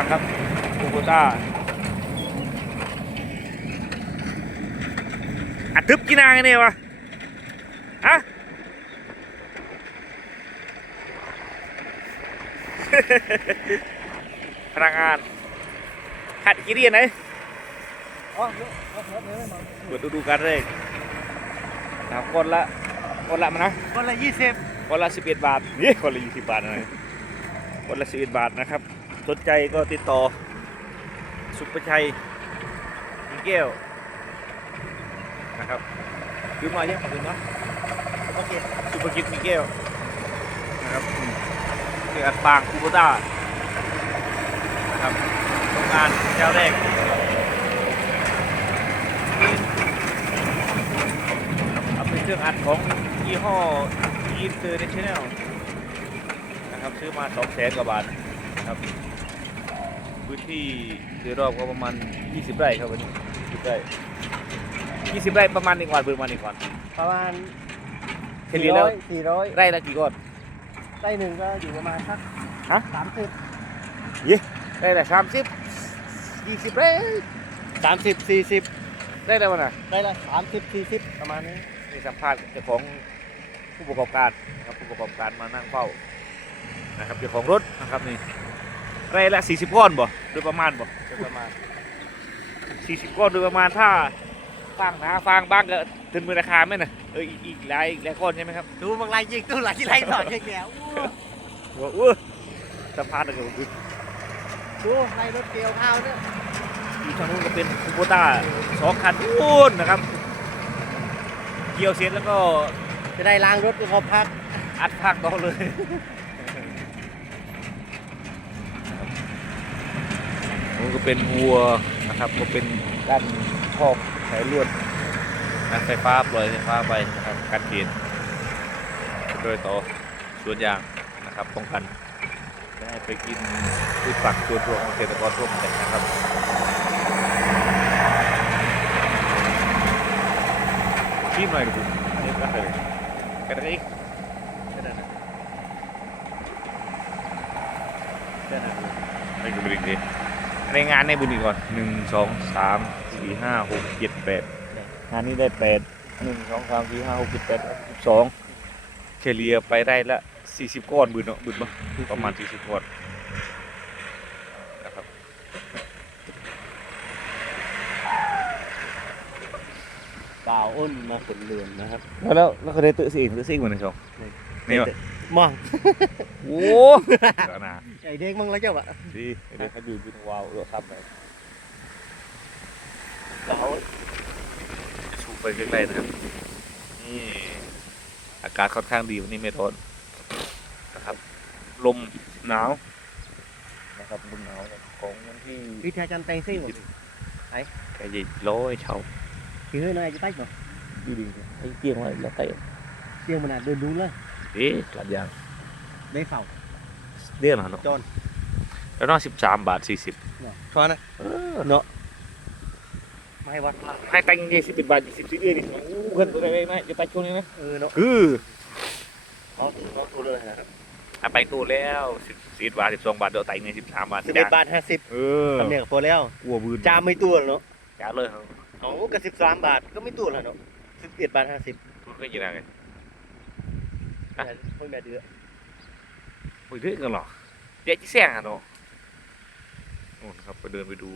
างครับคูโบต้าอัดทึบกี่นางไงเนี่ยวะฮะพนักงานขัดกี่เรียนไหนอ๋อเดี๋ยวเอาเดี๋ยวเดี๋ยวมาเปิดดูดูกันเลยนะครับคนละคนละมันนะคนละยี่สิบคนละสิบเอ็ดบาทนี่คนละยี่สิบบาทเลยคนละสิบเอ็ดบาทนะครับ สนใจก็ติดต่อ สุประชัยมีแก้วนะครับยืมมาเยอะขอบคุณนะโอเคสุภกิจมีแก้วนะครับอืมคืออัดปางคูโบต้านะครับโรงงานเจ้าแรกเป็นเครื่องอัดของยี่ห้อยีนเตอร์เนชั่นแนลนะครับซื้อมาสองแสนกว่าบาทนะครับ พื้นที่โดยรอบก็ประมาณ 20 ไร่ครับวันนี้20ไร่20 ไร่ประมาณหนึ่งวันประมาณหนึ่งวันประมาณเฉลี่ยแล้วสี่ร้อยไร่ละกี่ก้อนไร่หนึ่งก็อยู่ประมาณสักฮะสามสิบได้ละสามสิบยี่สิบไร่สามสิบสี่สิบได้แล้วนะได้ละสามสิบสี่สิบประมาณนี้มีสัมภาษณ์เจ้าของผู้ประกอบการนะครับผู้ประกอบการมานั่งเฝ้านะครับเจ้าของรถนะครับนี่ ไร่ละสี่สิบก้อนบ่โดยประมาณบ่โดยประมาณสี่สิบก้อนโดยประมาณถ้าฟางหนาฟางบ้างก็ถึงมือราคาไหมนะเอออีกอีกหลายอีกหลายก้อนใช่ไหมครับดูบางรายยิงตู้หลายที่ไรต่อยิงแล้วว่าอู้สัมภาษณ์แล้วก็คือดูไรรถเกี่ยวข้าวเนี่ยอีกทางนู้นก็เป็นคูโบต้าสองคันนู่นนะครับ เกี่ยวเสร็จแล้วก็จะได้ล้างรถก็พอพักอัดพักต่อเลย มันก็เป็นวัวนะครับ ก็เป็นด้านคอกสายลวดนะไฟฟ้าปล่อยไฟฟ้าไปนะครับการเกณฑ์โดยต่อส่วนยางนะครับป้องกันไม่ให้ไปกินพืชผักตัวตัวของเกษตรกรทั่วไปนะครับชิมหน่อยดูอันนี้ก็เลยกันอีกแค่นั้นนะแค่นั้นไม่ก็บริงดี ในงานในบุญอีกก่อนหนึ่งสองสามสี่ห้าหกเจ็ดแปดงานนี้ได้แปดหนึ่งสองสามสี่ห้าหกเจ็ดแปดสิบสองเฉลี่ยไปได้ละสี่สิบก้อนบุญเนาะบุญปะประมาณสี่สิบก้อนนะครับเปล่าอ้นมาขนเรือนนะครับแล้วแล้วแล้วเขาได้ตื้อสิ่งตื้อสิ่งเหมือนกันสองนี่วะ มองโอ้เดี๋ยวนะไอเด็กมึงแล้วเจ้าอะดีเดี๋ยวเขาดูดูวาวเราทำไปเปล่าชูไปใกล้ๆนะครับนี่อากาศค่อนข้างดีวันนี้ไม่ร้อนนะครับ ลมหนาวนะครับลมหนาวของวันที่วิทยาจันทร์แตงซิ่งหมดแกยิร้อยเช้าคือเฮ้ยนายจะใต้หรอดีดีไอ้เตียงไว้แล้วเตะเสียงมันอะเดินดูเลย เอ๊ะหลับยางได้เฝ้าเรียกหน่อเนาะจอนแล้วน้องสิบสามบาทสี่สิบชอนะเนาะไม่วัดมากให้ตังค์ยี่สิบบาทยี่สิบสี่เดือนนี่โอ้เงินตัวไหนไหมจะไปช่วงนี้นะเออเนาะคือเขาเขาตัวเลยนะครับอะไปตู้แล้วสิบสี่บาทสิบสองบาทเดี๋ยวไต่เงินสิบสามบาทสิบเอ็ดบาทห้าสิบเออทำเนี่ยพอแล้วกลัวบืนจามไม่ตัวเนาะจ้าเลยครับโอ้ก็สิบสามบาทก็ไม่ตัวแล้วเนาะสิบเอ็ดบาทห้าสิบทุนก็ยังไง อะไม่แม่เดือโอ้ยเรื่องกันหรอเด็กที่แซงอะเนาะโอ้ครับไปเดินไปดู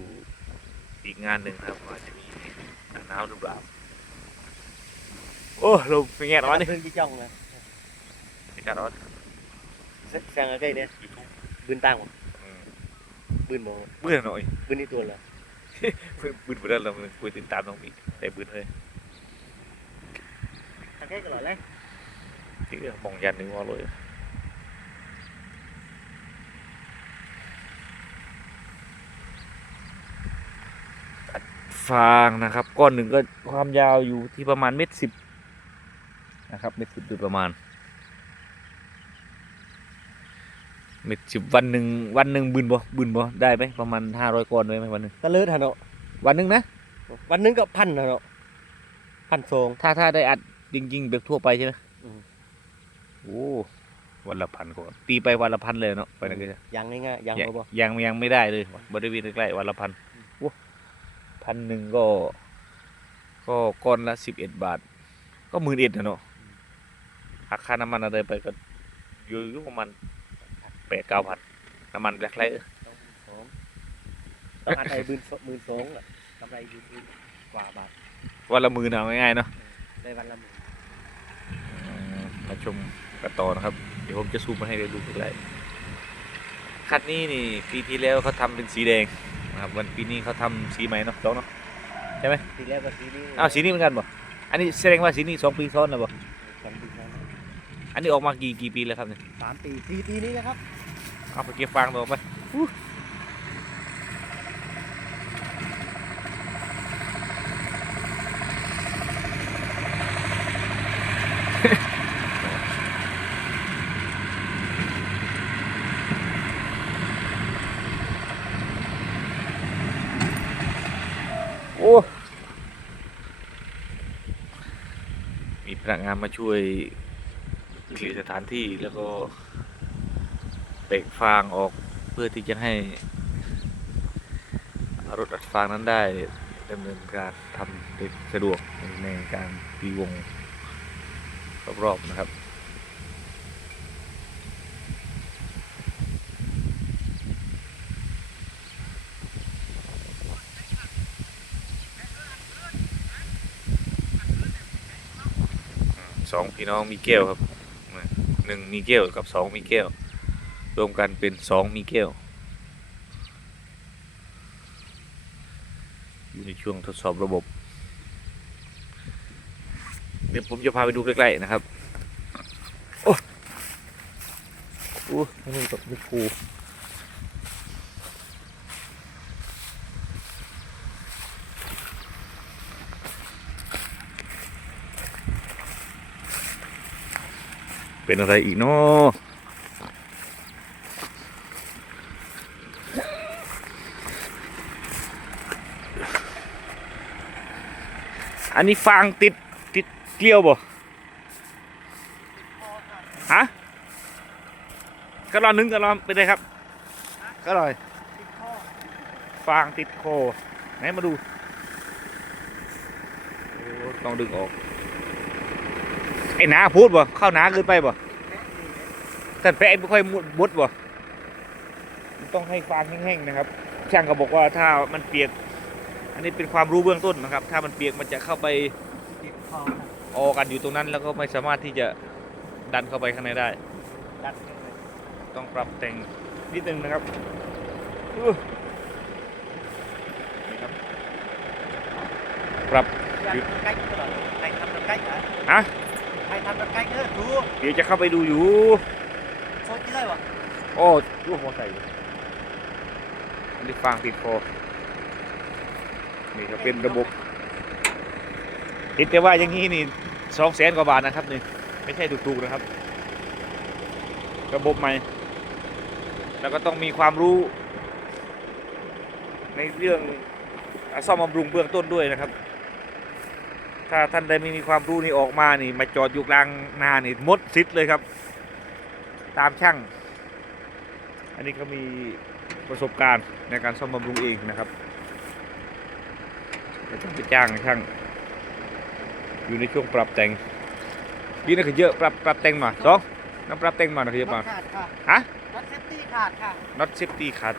อีกงานหนึ่งนะครับว่าจะมีนาวหรือเปล่าโอ้ลมเป็นไงร้อนนี่เพิ่งที่จ้องนะอากาศร้อนแซงอะไรเนี่ยบืนตังค์อืมบืนมอเบื่อหน่อยบืนนี่ตัวละเพื่อนบืนไปได้เราคุยติดตามน้องมีแต่บืนเลยทางแค่กันหรอเลย ที่มองยันหนึ่งว่าเลยอัดฟางนะครับ ก้อนหนึ่งก็ความยาวอยู่ที่ประมาณเมตรสิบนะครับ เมตรสิบโดยประมาณ เม็ดสิบวันหนึ่งวันหนึ่งบืนบ่บืนบ่ได้ไหมประมาณห้าร้อยก้อนได้ไหมวันหนึ่งตะเลิดฮะเนาะวันหนึ่งนะ วันหนึงก็พันนะเนาะพันโซงถ้าถ้าได้อัดจริงๆแบบทั่วไปใช่ไหมอืม โอ้วันละพันกว่าตีไปวันละพันเลยเนาะไปนั่นก็จะยังง่ายๆยังยังบ่บ่ยังยังไม่ได้เลย บริเวณใกล้ๆวันละพันโอ้พันหนึ่งก็ ก็ก้อนละสิบเอ็ดบาท ก็หมื่นเอ็ดนะเนาะหักค่าน้ำมันอะไรไปก็อยู่อยู่ประมาณแปดเก้าพันน้ำมันแบล็คไลท์สองต้องอันใดหมื่นสหมื่นสองอะกำไรอยู่ที่กว่าบาทวันละหมื่นเอาง่ายๆเนาะได้วันละหมื่น มาชมกันต่อนะครับ เดี๋ยวผมจะซูมมาให้ดูใกล้ๆคันนี้นี่ปีที่แล้วเขาทำเป็นสีแดงนะครับวันปีนี้เขาทำสีใหม่เนาะสองเนาะทีแรกก็สีนี้อ้าวสีนี้เหมือนกันบ่อันนี้แสดงว่าสีนี้สองปีซ้อนนะบ่สองปีแล้วอันนี้ออกมากี่กี่ปีแล้วครับเนี่ยสามปีสี่ปีนี้นะครับเอาไปเก็บฟางต่อไปโอ้ มีพนักงานมาช่วยเคลียร์สถานที่แล้วก็เตะฟางออกเพื่อที่จะให้รถอัดฟางนั้นได้ดำเนินการทำได้สะดวกในการตีวงรอบๆนะครับ สองพี่น้องมีแก้วครับหนึ่งมีแก้วกับสองมีแก้วรวมกันเป็นสองมีเกลอยู่ในช่วงทดสอบระบบ เดี๋ยวผมจะพาไปดูใกล้ๆนะครับ โอ้โอ้นี่กับนี่ครู เป็นอะไรอีกเนาะอันนี้ฟางติดติดเกลียวบ่ฮะก็รอนึงก็รอไปเลยครับ ก็รอยฟางติดคอไหนมาดู ต้องดึงออก ไอ้หนาพูดบ่เข้าหนาเกินไปบ่แต่แปะไม่ค่อยมุดมุดบ่มันต้องให้ฟางแห้งๆนะครับ ช่างก็บอกว่าถ้ามันเปียก อันนี้เป็นความรู้เบื้องต้นนะครับ ถ้ามันเปียกมันจะเข้าไปติดคอครับออกันอยู่ตรงนั้นแล้วก็ไม่สามารถที่จะดันเข้าไปข้างในได้ดันเลยต้องปรับแต่งนิดนึงนะครับอู้นี่ครับ ปรับอยากใกล้ตลอดใครทำรถใกล้เหรอฮะ ใครทำรถใกล้เออดูเดี๋ยวจะเข้าไปดูอยู่โซนที่ไรวะโอ้ลูกหัวใส่อันนี้ฟางติดคอนี่ก็เป็นระบบเห็นแต่ว่าอย่างนี้นี่สองแสนกว่าบาทนะครับนี่ไม่ใช่ถูกๆนะครับ ระบบใหม่ แล้วก็ต้องมีความรู้ ในเรื่องซ่อมบำรุงเบื้องต้นด้วยนะครับ ถ้าท่านใดไม่มีความรู้นี่ออกมานี่ มาจอดอยู่กลางนานี่หมดสิทธิ์เลยครับ ตามช่าง อันนี้เขามีประสบการณ์ในการซ่อมบำรุงเองนะครับไม่ต้องไปจ้างช่าง อยู่ในช่วงปรับแต่งนี่นะคือเยอะปรับปรับแต่งมาสองน้ำปรับแต่งมานะคือเยอะรมาถขาดค่ะฮะรถเซฟตี้ขาดค่ะน็อตเซฟตี้ขาด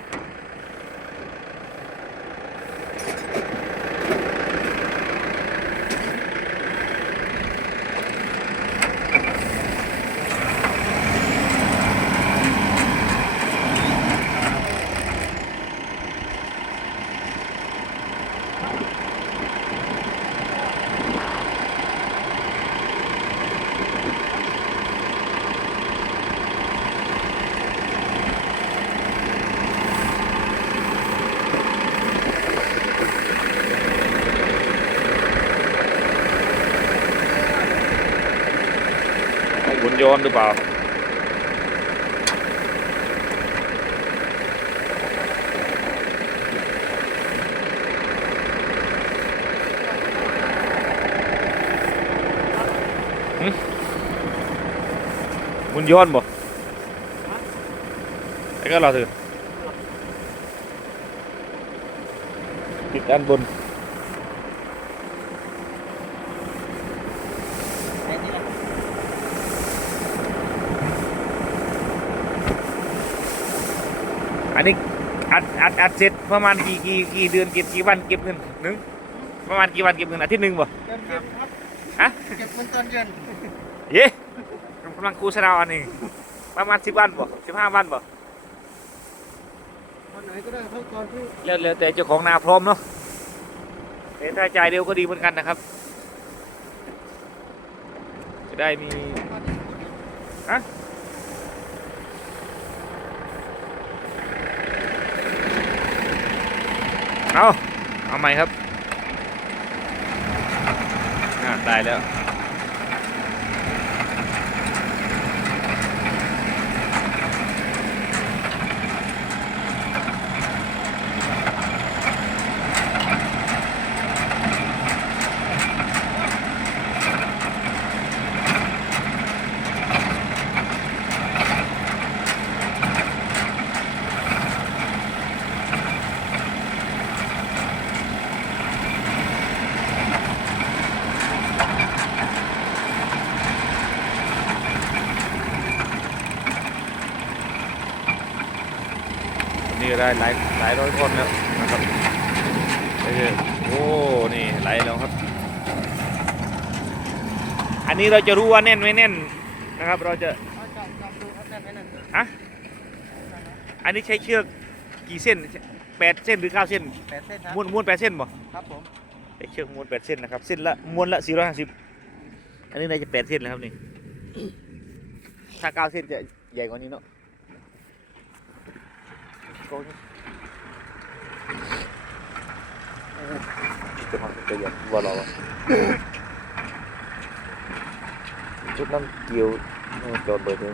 หมุนย้อนหรือเปล่าหมุนย้อนบ่แล้วก็รอถือติดด้านบน ไอ้นี่แหละ อันนี้ อัดอัดอัดเสร็จประมาณกี่กี่กี่เดือนกี่กี่วันเก็บเงินหนึ่งประมาณกี่วันเก็บเงินอาทิตย์หนึ่งบ่เย็นเย็นครับฮะเก็บมันตอนเย็นเย้กำลังกูชนะอันนี้ประมาณสิบวันบ่สิบห้าวันบ่วันไหนก็ได้เข้าตอนที่แล้วแล้วแต่เจ้าของนาพร้อมเนาะแต่ถ้าจ่ายเร็วก็ดีเหมือนกันนะครับ จะได้มีฮะ เอาเอาใหม่ครับอ่าได้แล้ว ได้หลายหลายร้อยคนแล้วนะครับไปเลยโอ้นี่ไหลแล้วครับ อันนี้เราจะรู้ว่าแน่นไม่แน่นนะครับ เราจะเอาจับจับดูครับได้ไหมนั่นฮะอันนี้ใช้เชือกกี่เส้นแปดเส้นหรือเก้าเส้นแปดเส้นครับม้วนม้วนแปดเส้นบ่ครับผมใช้เชือกม้วนแปดเส้นนะครับเส้นละม้วนละสี่ร้อยห้าสิบอันนี้น่าจะแปดเส้นแล้วครับนี่ถ้าเก้าเส้นจะใหญ่กว่านี้เนาะ โอ้ยจะทำตัวใหญ่วัวเราชุดน้ำเกลียวนี่จอดเบิดเลย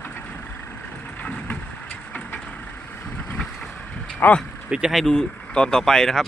เอาเดี๋ยวจะให้ดูตอนต่อไปนะครับ